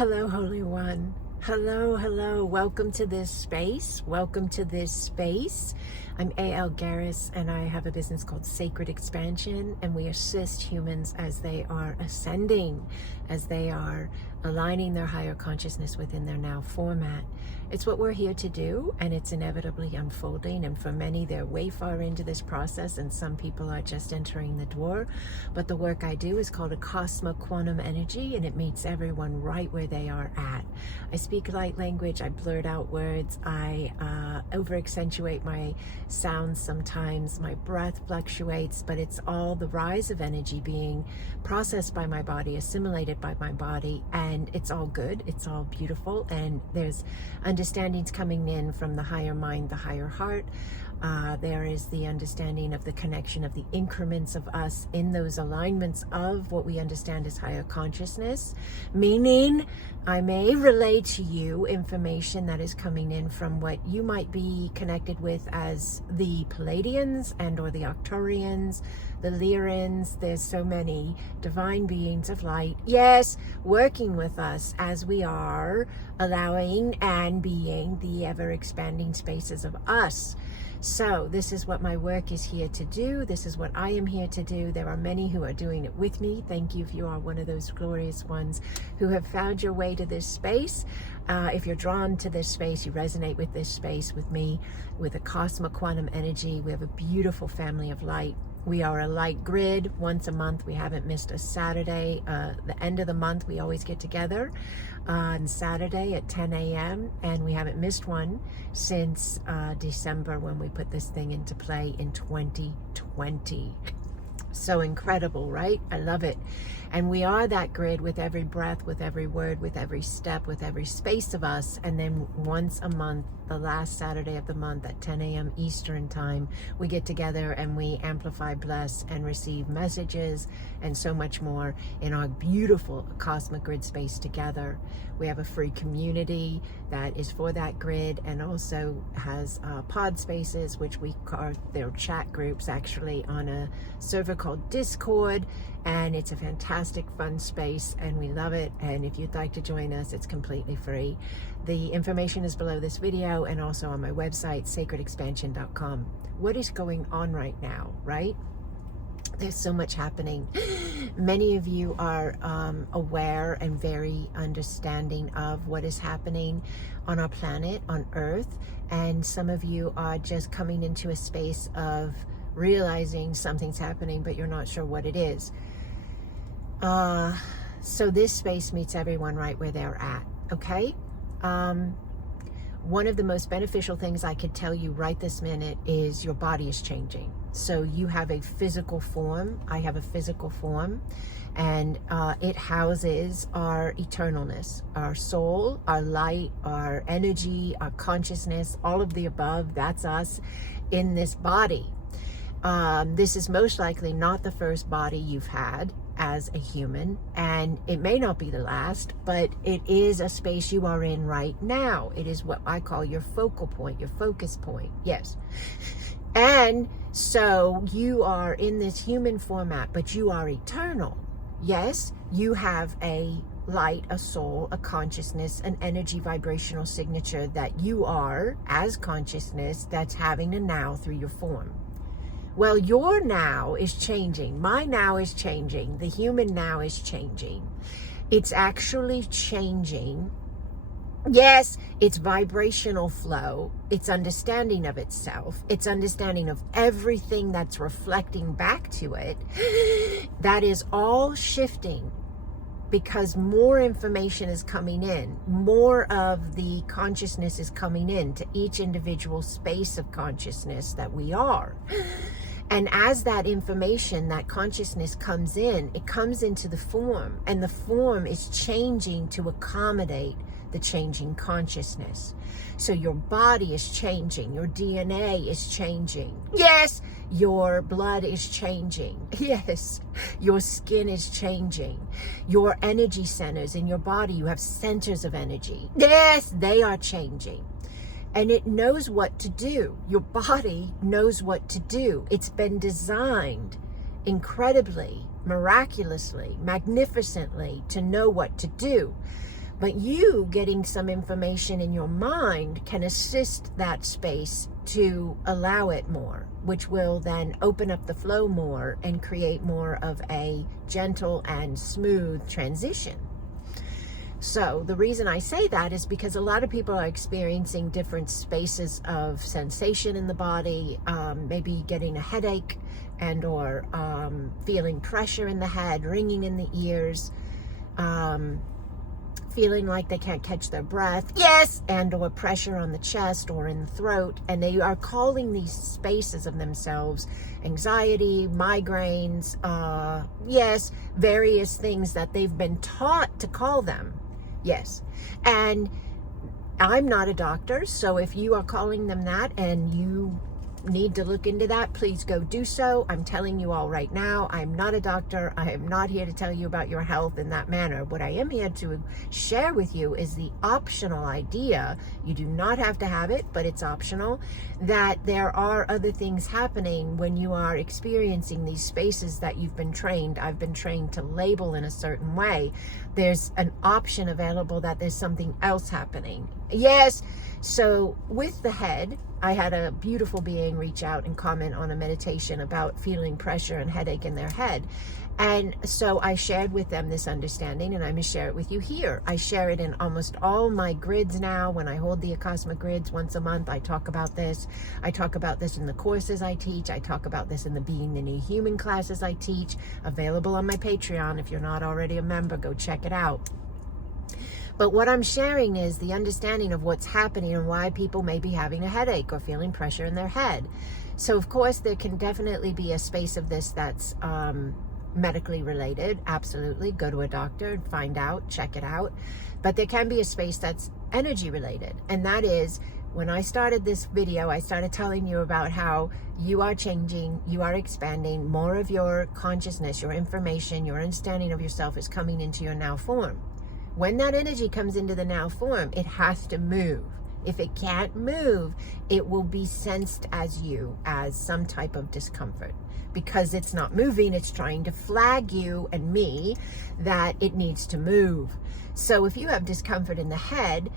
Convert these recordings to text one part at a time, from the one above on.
Hello, Holy One. Hello, hello. Welcome to this space. Welcome to this space. I'm Garris, and I have a business called Sacred Expansion, and we assist humans as they are ascending, as they are aligning their higher consciousness within their now format. It's what we're here to do, and it's inevitably unfolding. And for many, they're way far into this process, and some people are just entering the door. But the work I do is called Acasma quantum energy, and it meets everyone right where they are at. I speak light language, I blurt out words, I over-accentuate my sounds sometimes, my breath fluctuates, but it's all the rise of energy being processed by my body, assimilated by my body, and it's all good, it's all beautiful, and there's understandings coming in from the higher mind, the higher heart. There is the understanding of the connection of the increments of us in those alignments of what we understand as higher consciousness, meaning I may relay to you information that is coming in from what you might be connected with as the Palladians and or the Arcturians, the Lyrans. There's so many divine beings of light, yes, working with us as we are allowing and being the ever-expanding spaces of us. So this is what my work is here to do. This is what I am here to do. There are many who are doing it with me. Thank you if you are one of those glorious ones who have found your way to this space. If you're drawn to this space, you resonate with this space, with me, with Acasma quantum energy. We have a beautiful family of light. We are a light grid. Once a month, we haven't missed a Saturday. The end of the month, we always get together on Saturday at 10 a.m. and we haven't missed one since December when we put this thing into play in 2020. So incredible, right? I love it. And we are that grid with every breath, with every word, with every step, with every space of us. And then once a month, the last Saturday of the month at 10 a.m. Eastern time, we get together and we amplify, bless, and receive messages and so much more in our beautiful cosmic grid space together. We have a free community that is for that grid and also has pod spaces, which we call their chat groups actually on a server called Discord. And it's a fantastic, fun space, and we love it. And if you'd like to join us, it's completely free. The information is below this video and also on my website, sacredexpansion.com. What is going on right now, right? There's so much happening. Many of you are aware and very understanding of what is happening on our planet, on Earth. And some of you are just coming into a space of realizing something's happening, but you're not sure what it is. So this space meets everyone right where they're at, okay? One of the most beneficial things I could tell you right this minute is your body is changing. So you have a physical form. I have a physical form, and it houses our eternalness, our soul, our light, our energy, our consciousness, all of the above. That's us in this body. This is most likely not the first body you've had as a human, and it may not be the last, but it is a space you are in right now. It is what I call your focal point, your focus point, yes. And so you are in this human format, but you are eternal. Yes, you have a light, a soul, a consciousness, an energy vibrational signature that you are as consciousness that's having a now through your form. Well, your now is changing. My now is changing. The human now is changing. It's actually changing. Yes, it's vibrational flow. It's understanding of itself. It's understanding of everything that's reflecting back to it. That is all shifting because more information is coming in. More of the consciousness is coming in to each individual space of consciousness that we are. And as that information, that consciousness comes in, it comes into the form, and the form is changing to accommodate the changing consciousness. So your body is changing, your DNA is changing. Yes, your blood is changing. Yes, your skin is changing. Your energy centers in your body, you have centers of energy. Yes, they are changing. And it knows what to do. Your body knows what to do. It's been designed incredibly, miraculously, magnificently to know what to do. But you getting some information in your mind can assist that space to allow it more, which will then open up the flow more and create more of a gentle and smooth transition. So the reason I say that is because a lot of people are experiencing different spaces of sensation in the body, maybe getting a headache and or feeling pressure in the head, ringing in the ears, feeling like they can't catch their breath, yes, and or pressure on the chest or in the throat, and they are calling these spaces of themselves anxiety, migraines, yes, various things that they've been taught to call them, yes. And I'm not a doctor, so if you are calling them that and you need to look into that, please go do so. I'm telling you all right now, I'm not a doctor. I am not here to tell you about your health in that manner. What I am here to share with you is the optional idea. You do not have to have it, but it's optional, that there are other things happening when you are experiencing these spaces that you've been trained. I've been trained to label in a certain way. There's an option available that there's something else happening. Yes. So with the head, I had a beautiful being reach out and comment on a meditation about feeling pressure and headache in their head. And so I shared with them this understanding, and I'm going to share it with you here. I share it in almost all my grids now. When I hold the Acasma grids once a month, I talk about this. I talk about this in the courses I teach. I talk about this in the Being the New Human classes I teach, available on my Patreon. If you're not already a member, go check it out. But what I'm sharing is the understanding of what's happening and why people may be having a headache or feeling pressure in their head. So, of course, there can definitely be a space of this that's medically related. Absolutely. Go to a doctor and find out, check it out. But there can be a space that's energy related. And that is, when I started this video, I started telling you about how you are changing, you are expanding, more of your consciousness, your information, your understanding of yourself is coming into your now form. When that energy comes into the now form, it has to move. If it can't move, it will be sensed as some type of discomfort. Because it's not moving, it's trying to flag you and me that it needs to move. So if you have discomfort in the head,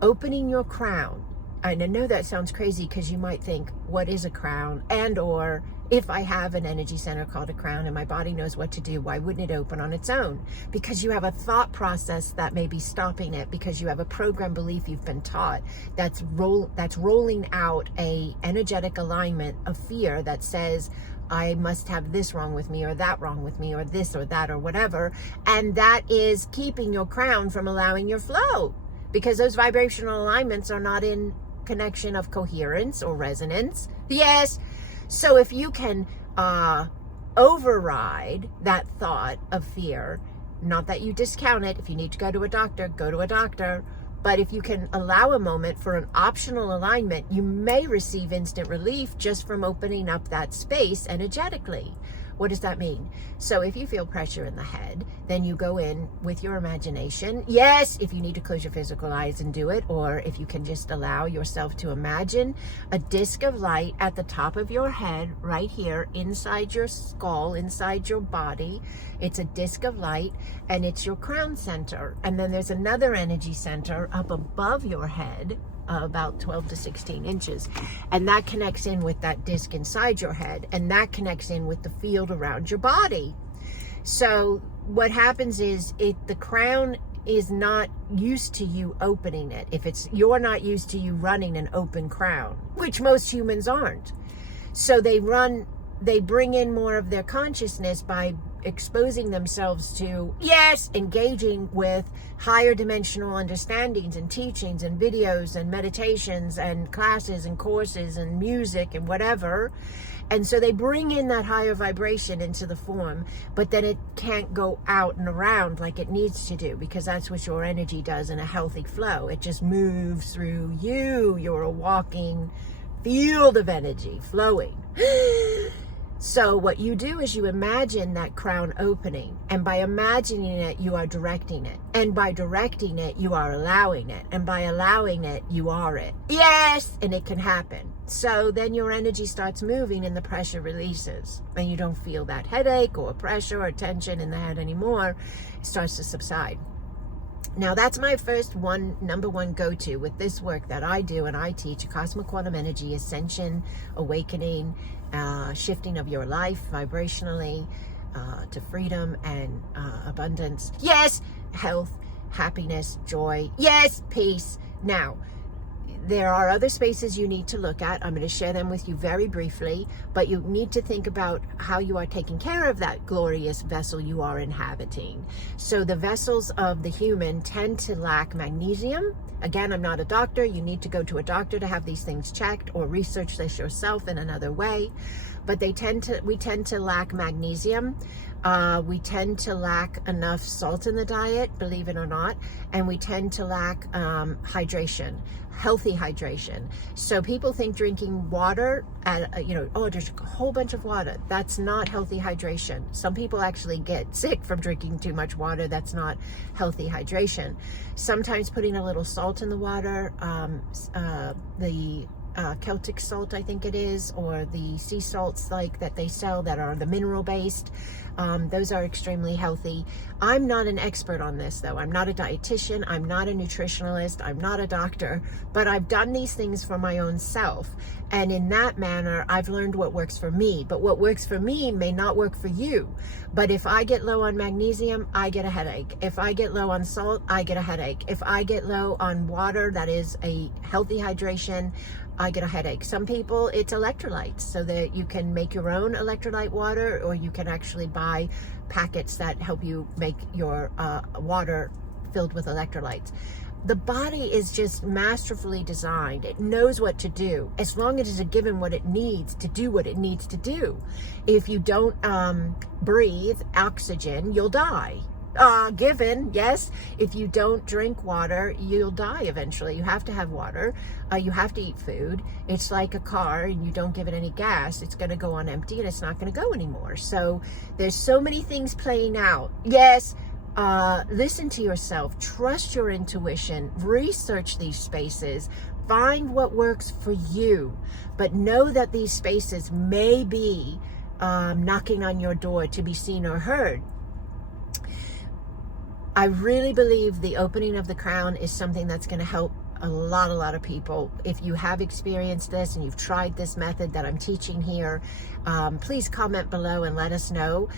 opening your crown, and I know that sounds crazy because you might think, what is a crown? And or if I have an energy center called a crown and my body knows what to do, why wouldn't it open on its own? Because you have a thought process that may be stopping it, because you have a program belief you've been taught that's rolling out a energetic alignment of fear that says, I must have this wrong with me or that wrong with me or this or that or whatever. And that is keeping your crown from allowing your flow, because those vibrational alignments are not in connection of coherence or resonance. Yes. So if you can override that thought of fear, not that you discount it. If you need to go to a doctor, go to a doctor. But if you can allow a moment for an optional alignment, you may receive instant relief just from opening up that space energetically. What does that mean? So if you feel pressure in the head, then you go in with your imagination. Yes, if you need to close your physical eyes and do it, or if you can just allow yourself to imagine a disc of light at the top of your head, right here, inside your skull, inside your body. It's a disc of light, and it's your crown center. And then there's another energy center up above your head, about 12 to 16 inches. And that connects in with that disc inside your head. And that connects in with the field around your body. So what happens is the crown is not used to you opening it. You're not used to you running an open crown, which most humans aren't. So they bring in more of their consciousness by exposing themselves to, yes, engaging with higher dimensional understandings and teachings and videos and meditations and classes and courses and music and whatever. And so they bring in that higher vibration into the form, but then it can't go out and around like it needs to do, because that's what your energy does in a healthy flow. It just moves through you. You're a walking field of energy flowing. So what you do is you imagine that crown opening, and by imagining it, you are directing it. And by directing it, you are allowing it. And by allowing it, you are it. Yes! And it can happen. So then your energy starts moving and the pressure releases. And you don't feel that headache or pressure or tension in the head anymore. It starts to subside. Now, that's my number one go-to with this work that I do and I teach, Acasma Quantum Energy, Ascension, Awakening, shifting of your life vibrationally to freedom and abundance. Yes, health, happiness, joy. Yes, peace. Now, there are other spaces you need to look at. I'm going to share them with you very briefly, but you need to think about how you are taking care of that glorious vessel you are inhabiting. So the vessels of the human tend to lack magnesium. Again, I'm not a doctor. You need to go to a doctor to have these things checked or research this yourself in another way. But we tend to lack magnesium. We tend to lack enough salt in the diet, believe it or not, and we tend to lack hydration, healthy hydration. So people think drinking water, just a whole bunch of water. That's not healthy hydration. Some people actually get sick from drinking too much water. That's not healthy hydration. Sometimes putting a little salt in the water, the Celtic salt, I think it is, or the sea salts like that they sell that are the mineral based. Those are extremely healthy. I'm not an expert on this though. I'm not a dietitian. I'm not a nutritionalist. I'm not a doctor, but I've done these things for my own self. And in that manner, I've learned what works for me. But what works for me may not work for you. But if I get low on magnesium, I get a headache. If I get low on salt, I get a headache. If I get low on water, that is a healthy hydration, I get a headache. Some people, it's electrolytes, so that you can make your own electrolyte water, or you can actually buy packets that help you make your water filled with electrolytes. The body is just masterfully designed. It knows what to do as long as it's given what it needs to do what it needs to do. If you don't breathe oxygen, you'll die. Given, yes. If you don't drink water, you'll die eventually. You have to have water. You have to eat food. It's like a car and you don't give it any gas. It's going to go on empty and it's not going to go anymore. So there's so many things playing out. Yes. Listen to yourself. Trust your intuition. Research these spaces. Find what works for you. But know that these spaces may be knocking on your door to be seen or heard. I really believe the opening of the crown is something that's going to help a lot of people. If you have experienced this and you've tried this method that I'm teaching here, please comment below and let us know.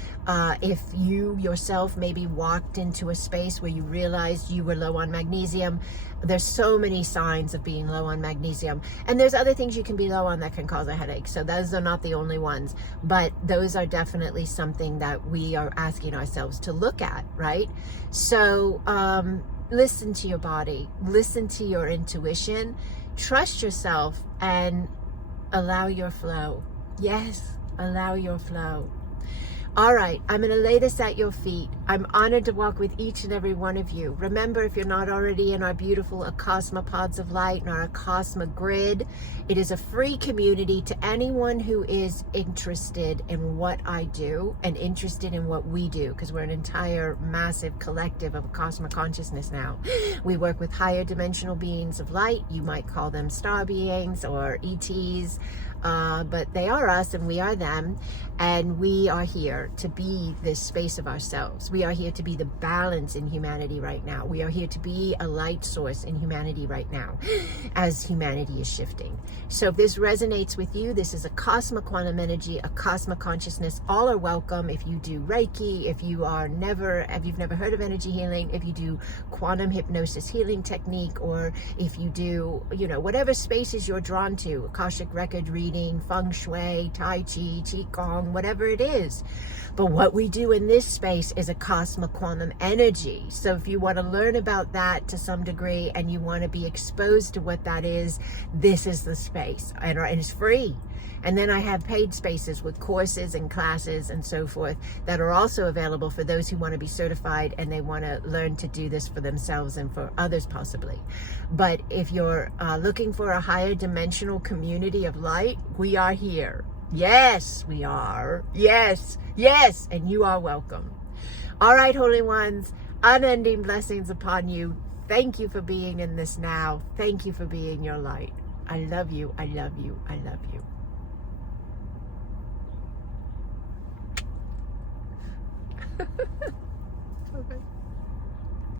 If you yourself maybe walked into a space where you realized you were low on magnesium. There's so many signs of being low on magnesium, and there's other things you can be low on that can cause a headache. So those are not the only ones, but those are definitely something that we are asking ourselves to look at, right? So listen to your body, listen to your intuition, trust yourself, and allow your flow. Yes, allow your flow. All right, I'm going to lay this at your feet. I'm honored to walk with each and every one of you. Remember, if you're not already in our beautiful Acasma Pods of Light and our Acasma Grid, it is a free community to anyone who is interested in what I do and interested in what we do, because we're an entire massive collective of Acasma consciousness now. We work with higher dimensional beings of light. You might call them star beings or ETs. But they are us and we are them, and we are here to be this space of ourselves. We are here to be the balance in humanity right now. We are here to be a light source in humanity right now as humanity is shifting. So if this resonates with you, this is Acasma Quantum Energy, Acasma Consciousness. All are welcome. If you do Reiki, if you've never heard of energy healing, if you do quantum hypnosis healing technique, or if you do, whatever spaces you're drawn to, Akashic record reading, feng shui, tai chi, qigong, whatever it is. But what we do in this space is Acasma Quantum Energy. So if you want to learn about that to some degree and you want to be exposed to what that is, this is the space. And it's free. And then I have paid spaces with courses and classes and so forth that are also available for those who want to be certified and they want to learn to do this for themselves and for others possibly. But if you're looking for a higher dimensional community of light, we are here. Yes, we are. Yes, yes, and you are welcome. All right, Holy Ones, unending blessings upon you. Thank you for being in this now. Thank you for being your light. I love you, I love you, I love you.